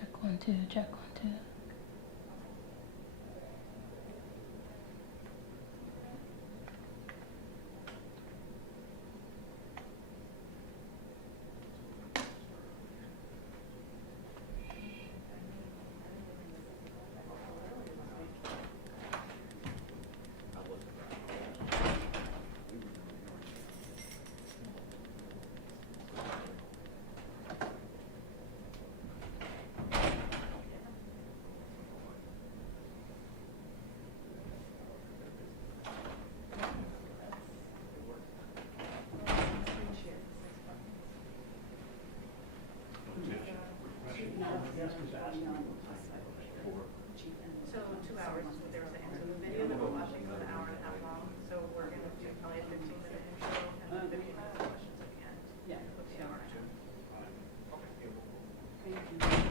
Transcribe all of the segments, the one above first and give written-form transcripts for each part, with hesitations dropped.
Check one, two, check one, two. So 2 hours is what they were saying. So the video that we're watching is an hour and a half long. So we're going to do probably a 15-minute intro and then 15 minutes of questions at the end. Yeah. With the hour and a half. Thank you.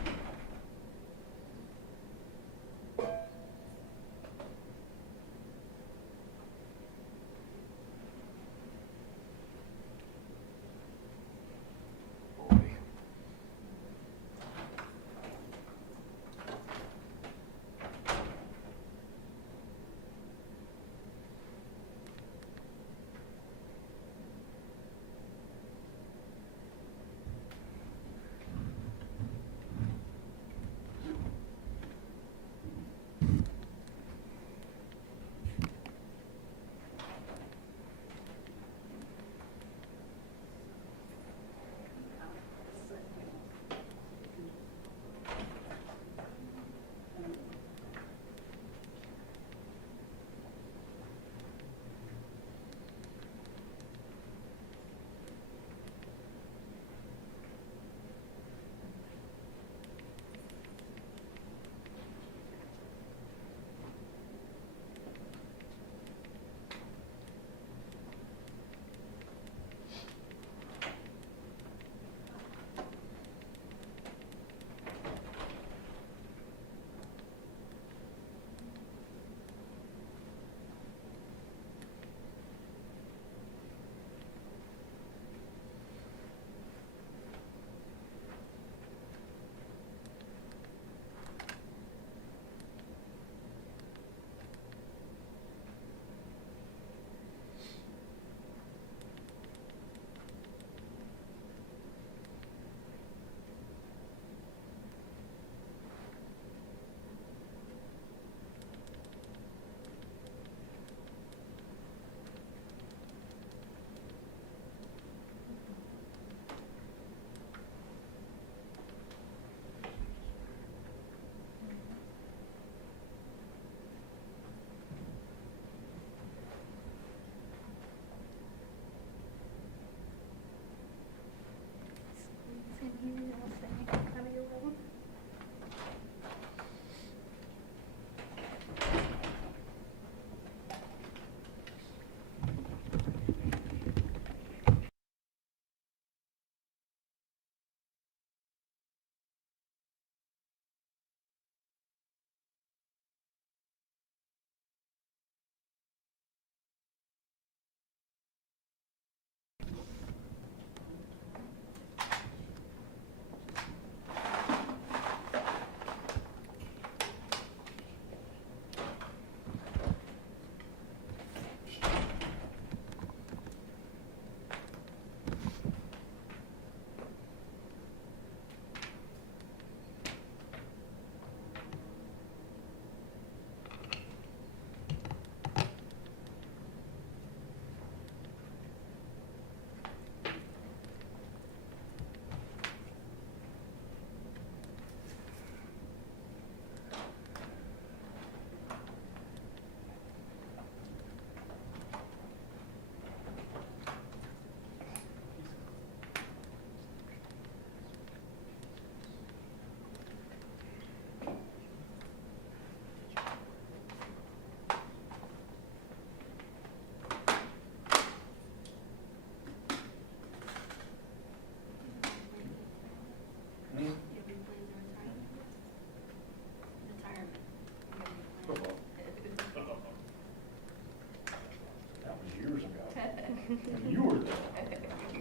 That was years ago. And you were there.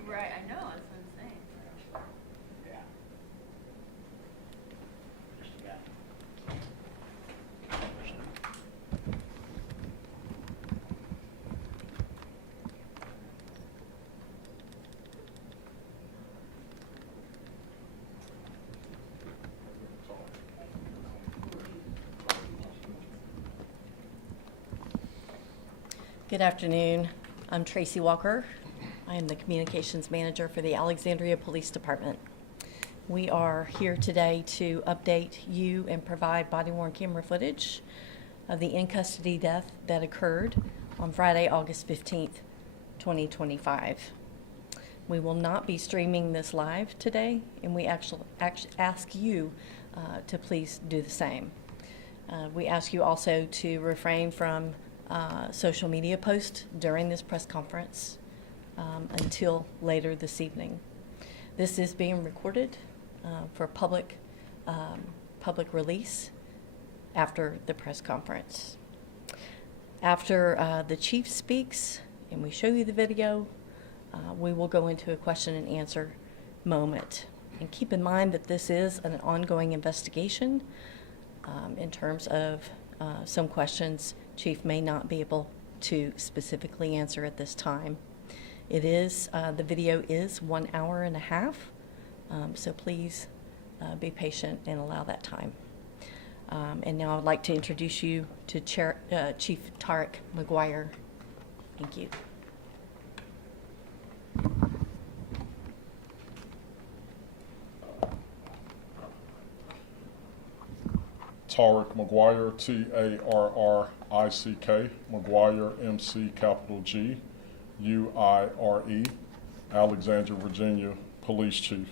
Right, I know, that's what I'm saying. Yeah. Good afternoon. I'm Tracy Walker. I am the Communications Manager for the Alexandria Police Department. We are here today to update you and provide body-worn camera footage of the in-custody death that occurred on Friday, August 15th, 2025. We will not be streaming this live today, and we actually ask you to please do the same. We ask you also to refrain from social media posts during this press conference until later this evening. This is being recorded for public release after the press conference. After the chief speaks and we show you the video, we will go into a question and answer moment. And keep in mind that this is an ongoing investigation in terms of some questions Chief may not be able to specifically answer at this time. It is, the video is 1 hour and a half, so please be patient and allow that time. And now I'd like to introduce you to Chief Tarrick McGuire. Thank you. Tarrick McGuire, Tarrick, McGuire, MC, capital G, UIRE, Alexandria, Virginia, Police Chief.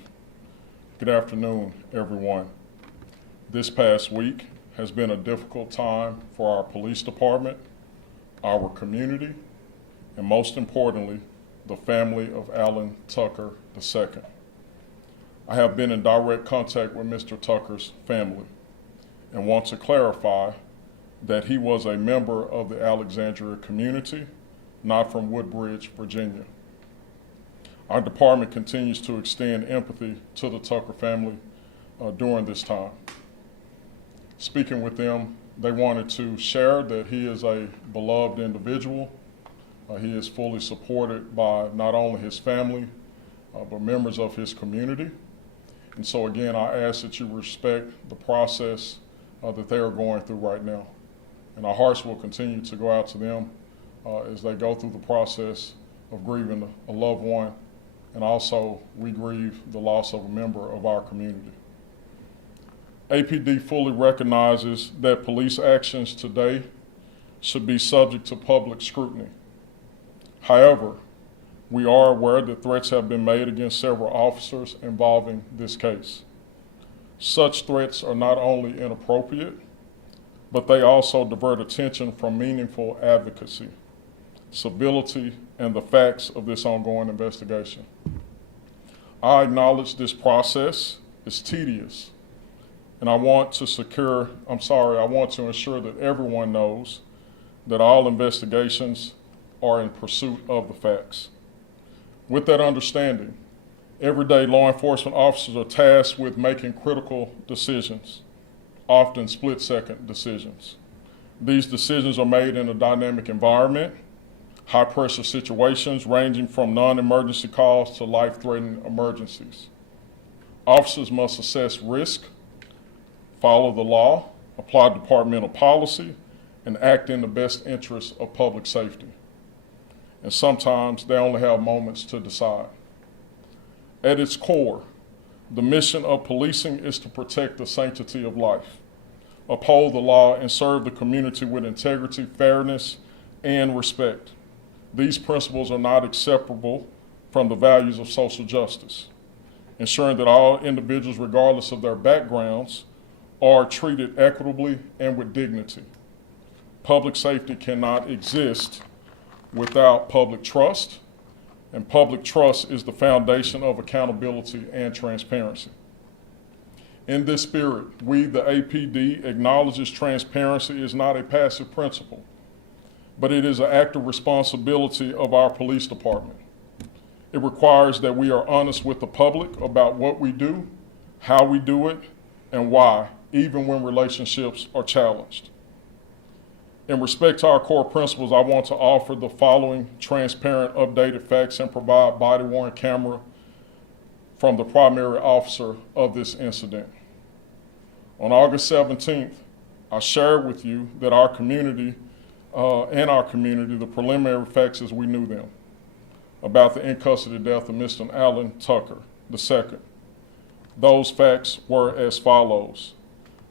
Good afternoon, everyone. This past week has been a difficult time for our police department, our community, and most importantly, the family of Alan Tucker II. I have been in direct contact with Mr. Tucker's family and want to clarify that he was a member of the Alexandria community, not from Woodbridge, Virginia. Our department continues to extend empathy to the Tucker family during this time. Speaking with them, they wanted to share that he is a beloved individual. He is fully supported by not only his family, but members of his community. And so again, I ask that you respect the process that they are going through right now. And our hearts will continue to go out to them as they go through the process of grieving a loved one, and also we grieve the loss of a member of our community. APD fully recognizes that police actions today should be subject to public scrutiny. However, we are aware that threats have been made against several officers involving this case. Such threats are not only inappropriate, but they also divert attention from meaningful advocacy, civility, and the facts of this ongoing investigation. I acknowledge this process is tedious, and I want to ensure that everyone knows that all investigations are in pursuit of the facts. With that understanding, everyday law enforcement officers are tasked with making critical decisions, often split-second decisions. These decisions are made in a dynamic environment, high-pressure situations ranging from non-emergency calls to life-threatening emergencies. Officers must assess risk, follow the law, apply departmental policy, and act in the best interest of public safety. And sometimes they only have moments to decide. At its core, the mission of policing is to protect the sanctity of life, uphold the law, and serve the community with integrity, fairness, and respect. These principles are not inseparable from the values of social justice, ensuring that all individuals, regardless of their backgrounds, are treated equitably and with dignity. Public safety cannot exist without public trust, and public trust is the foundation of accountability and transparency. In this spirit, we, the APD, acknowledges transparency is not a passive principle, but it is an active responsibility of our police department. It requires that we are honest with the public about what we do, how we do it, and why, even when relationships are challenged. In respect to our core principles, I want to offer the following transparent, updated facts and provide body-worn camera from the primary officer of this incident. On August 17th, I shared with you that our community in our community the preliminary facts as we knew them about the in-custody death of Mr. Alan Tucker II. Those facts were as follows.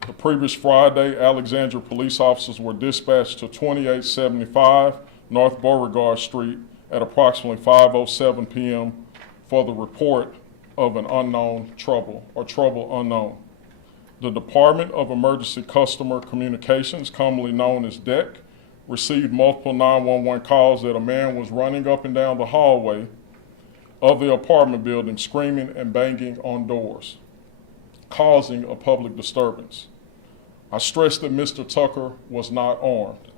The previous Friday, Alexandria police officers were dispatched to 2875 North Beauregard Street at approximately 5:07 p.m. for the report of an unknown trouble or trouble unknown. The Department of Emergency Customer Communications, commonly known as DEC, received multiple 911 calls that a man was running up and down the hallway of the apartment building screaming and banging on doors, causing a public disturbance. I stress that Mr. Tucker was not armed.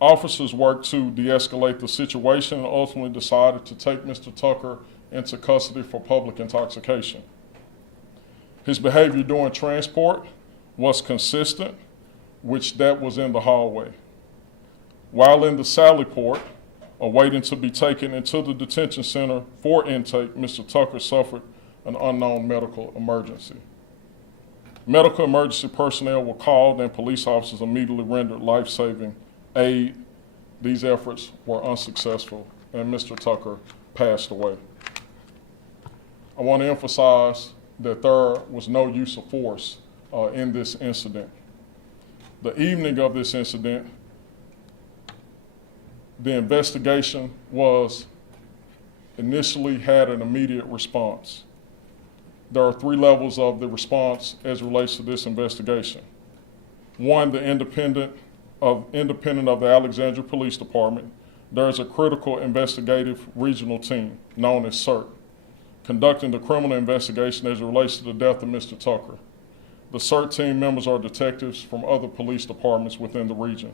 Officers worked to de-escalate the situation and ultimately decided to take Mr. Tucker into custody for public intoxication. His behavior during transport was consistent, which that was in the hallway. While in the Sally Port, awaiting to be taken into the detention center for intake, Mr. Tucker suffered an unknown medical emergency. Medical emergency personnel were called and police officers immediately rendered life-saving aid. These efforts were unsuccessful and Mr. Tucker passed away. I want to emphasize that there was no use of force in this incident. The evening of this incident, the investigation was initially had an immediate response. There are 3 levels of the response as it relates to this investigation. One, the independent of the Alexandria Police Department, there is a critical investigative regional team known as CERT, conducting the criminal investigation as it relates to the death of Mr. Tucker. The CERT team members are detectives from other police departments within the region.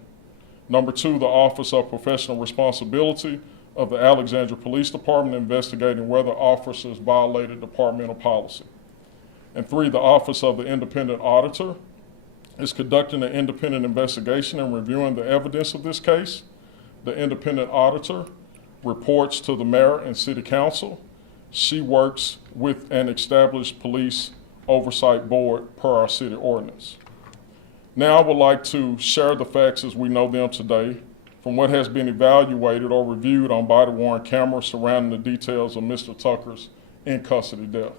Number 2, the Office of Professional Responsibility of the Alexandria Police Department investigating whether officers violated departmental policy. And 3, the Office of the Independent Auditor is conducting an independent investigation and reviewing the evidence of this case. The independent auditor reports to the mayor and city council. She works with an established police oversight board per our city ordinance. Now I would like to share the facts as we know them today from what has been evaluated or reviewed on body-worn camera surrounding the details of Mr. Tucker's in-custody death.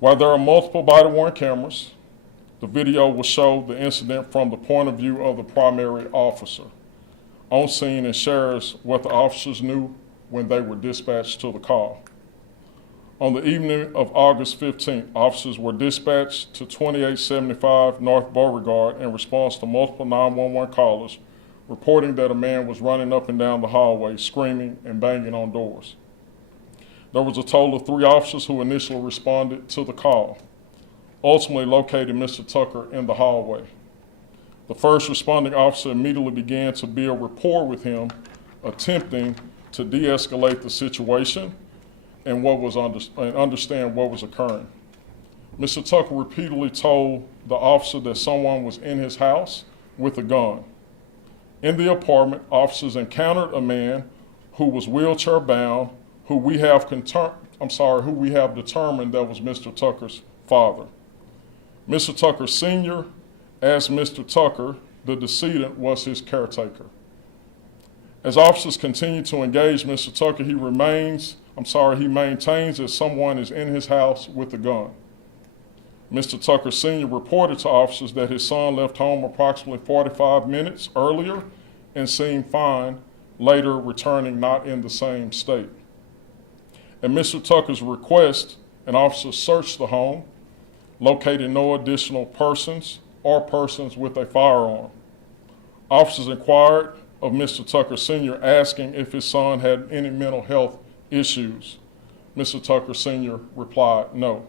While there are multiple body-worn cameras, the video will show the incident from the point of view of the primary officer on scene and shares what the officers knew when they were dispatched to the call. On the evening of August 15th, officers were dispatched to 2875 North Beauregard in response to multiple 911 callers reporting that a man was running up and down the hallway, screaming and banging on doors. There was a total of 3 officers who initially responded to the call, ultimately located Mr. Tucker in the hallway. The first responding officer immediately began to build rapport with him, attempting to de-escalate the situation and understand what was occurring. Mr. Tucker repeatedly told the officer that someone was in his house with a gun. In the apartment, officers encountered a man who was wheelchair bound, who we have determined that was Mr. Tucker's father. Mr. Tucker Sr., as Mr. Tucker, the decedent, was his caretaker. As officers continue to engage Mr. Tucker, he maintains that someone is in his house with a gun. Mr. Tucker Sr. reported to officers that his son left home approximately 45 minutes earlier and seemed fine, later returning not in the same state. At Mr. Tucker's request, an officer searched the home, located no additional persons or persons with a firearm. Officers inquired of Mr. Tucker Sr., asking if his son had any mental health issues. Mr. Tucker Sr. replied no.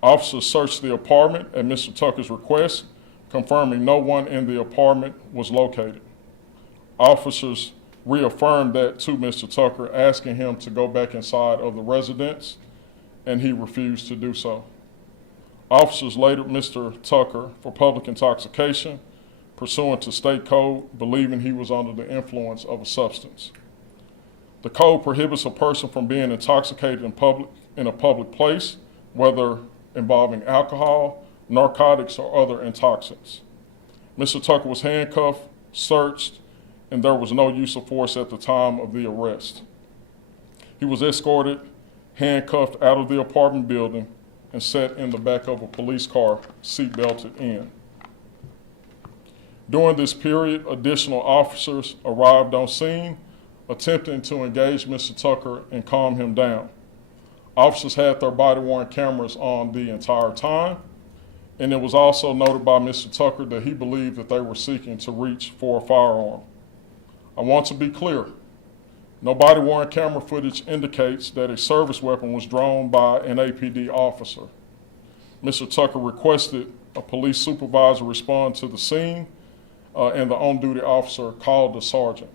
Officers searched the apartment at Mr. Tucker's request, confirming no one in the apartment was located. Officers reaffirmed that to Mr. Tucker, asking him to go back inside of the residence, and he refused to do so. Officers later Mr. Tucker for public intoxication, pursuant to state code, believing he was under the influence of a substance. The code prohibits a person from being intoxicated in a public place, whether involving alcohol, narcotics, or other intoxicants. Mr. Tucker was handcuffed, searched, and there was no use of force at the time of the arrest. He was escorted, handcuffed out of the apartment building, and sat in the back of a police car, seatbelted in. During this period, additional officers arrived on scene, attempting to engage Mr. Tucker and calm him down. Officers had their body-worn cameras on the entire time, and it was also noted by Mr. Tucker that he believed that they were seeking to reach for a firearm. I want to be clear. No body-worn camera footage indicates that a service weapon was drawn by an APD officer. Mr. Tucker requested a police supervisor respond to the scene, and the on-duty officer called the sergeant.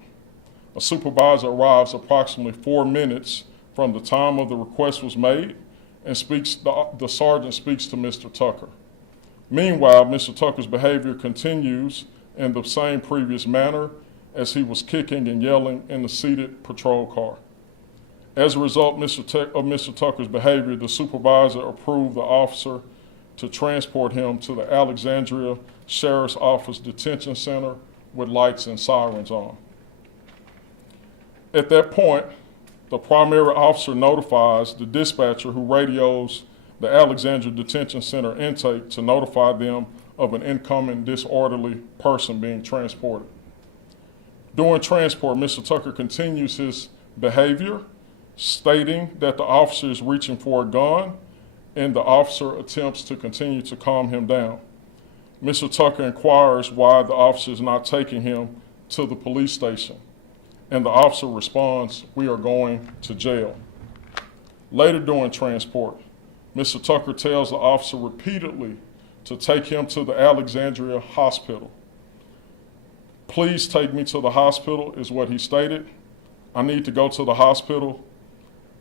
A supervisor arrives approximately 4 minutes from the time of the request was made, and the sergeant speaks to Mr. Tucker. Meanwhile, Mr. Tucker's behavior continues in the same previous manner as he was kicking and yelling in the seated patrol car. As a result of Mr. Tucker's behavior, the supervisor approved the officer to transport him to the Alexandria Sheriff's Office Detention Center with lights and sirens on. At that point, the primary officer notifies the dispatcher, who radios the Alexandria Detention Center intake to notify them of an incoming disorderly person being transported. During transport, Mr. Tucker continues his behavior, stating that the officer is reaching for a gun, and the officer attempts to continue to calm him down. Mr. Tucker inquires why the officer is not taking him to the police station, and the officer responds, "We are going to jail." Later during transport, Mr. Tucker tells the officer repeatedly to take him to the Alexandria hospital. "Please take me to the hospital," is what he stated. "I need to go to the hospital,"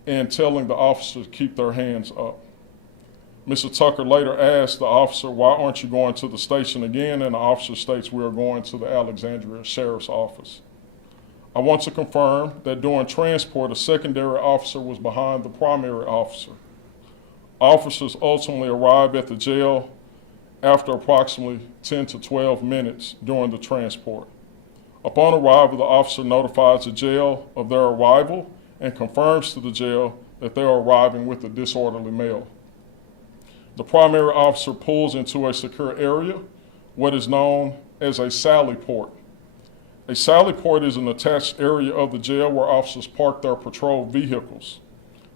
and telling the officer to keep their hands up. Mr. Tucker later asked the officer, "Why aren't you going to the station again?" And the officer states, "We are going to the Alexandria Sheriff's Office." I want to confirm that during transport, a secondary officer was behind the primary officer. Officers ultimately arrived at the jail after approximately 10 to 12 minutes during the transport. Upon arrival, the officer notifies the jail of their arrival and confirms to the jail that they are arriving with a disorderly male. The primary officer pulls into a secure area, what is known as a sally port. A sally port is an attached area of the jail where officers park their patrol vehicles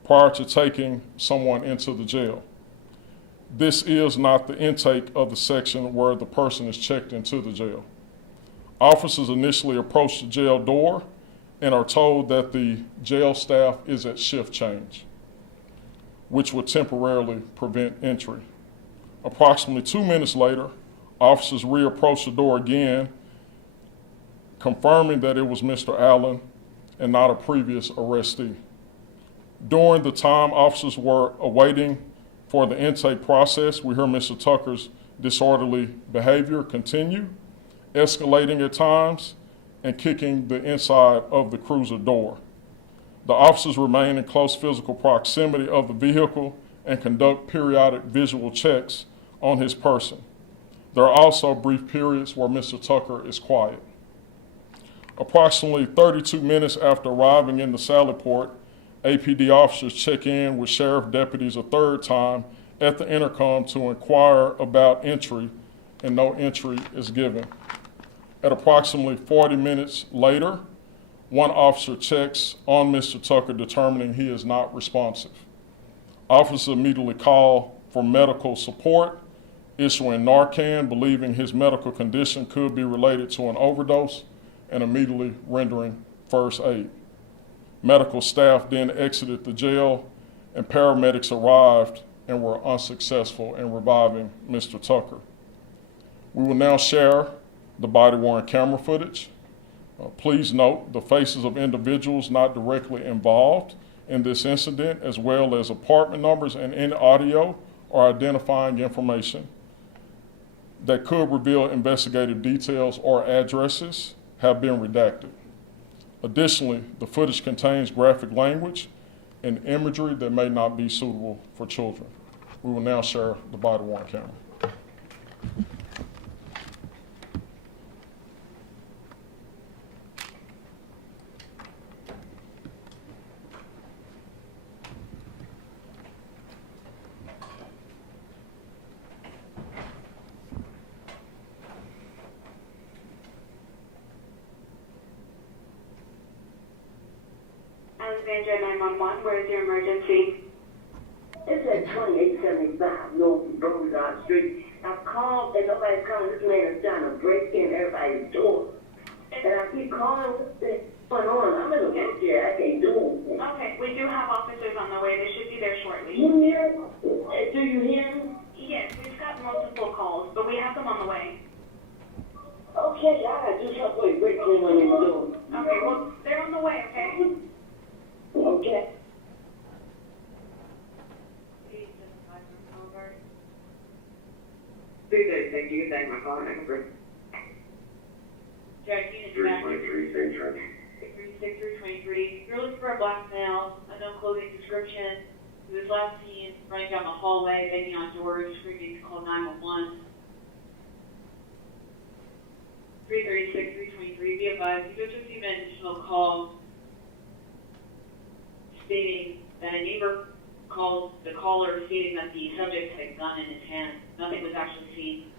prior to taking someone into the jail. This is not the intake of the section where the person is checked into the jail. Officers initially approach the jail door and are told that the jail staff is at shift change, which would temporarily prevent entry. Approximately 2 minutes later, officers reapproach the door again, confirming that it was Mr. Allen and not a previous arrestee. During the time officers were awaiting for the intake process, we hear Mr. Tucker's disorderly behavior continue, escalating at times and kicking the inside of the cruiser door. The officers remain in close physical proximity of the vehicle and conduct periodic visual checks on his person. There are also brief periods where Mr. Tucker is quiet. Approximately 32 minutes after arriving in the sally port, APD officers check in with sheriff deputies a third time at the intercom to inquire about entry, and no entry is given. At approximately 40 minutes later, one officer checks on Mr. Tucker, determining he is not responsive. Officers immediately call for medical support, issuing Narcan, believing his medical condition could be related to an overdose, and immediately rendering first aid. Medical staff then exited the jail, and paramedics arrived and were unsuccessful in reviving Mr. Tucker. We will now share the body-worn camera footage. Please note the faces of individuals not directly involved in this incident, as well as apartment numbers and any audio or identifying information that could reveal investigative details or addresses, have been redacted. Additionally, the footage contains graphic language and imagery that may not be suitable for children. We will now share the body-worn camera. Alexandria 911. Where is your emergency? It's at 2875 North Beauregard Street. I've called and nobody's calling. This man is trying to break in everybody's door. And I keep calling, what's going on? I'm in a wheelchair. I can't do anything. Okay, we do have officers on the way. They should be there shortly. You hear me? Do you hear me? Yes, we've got multiple calls, but we have them on the way. Okay, I gotta do something with break in when you're doing. Okay, well, they're on the way, okay? Okay. Thank you. Thank my phone number. Jack Unit 323, same truck. 36323. You're looking for a black male, unknown clothing description. He was last seen running down the hallway, banging on doors, screaming to call 911. 336-323, be advised, you just received an additional call stating that a neighbor called the caller stating that the subject had a gun in his hand. Nothing was actually seen.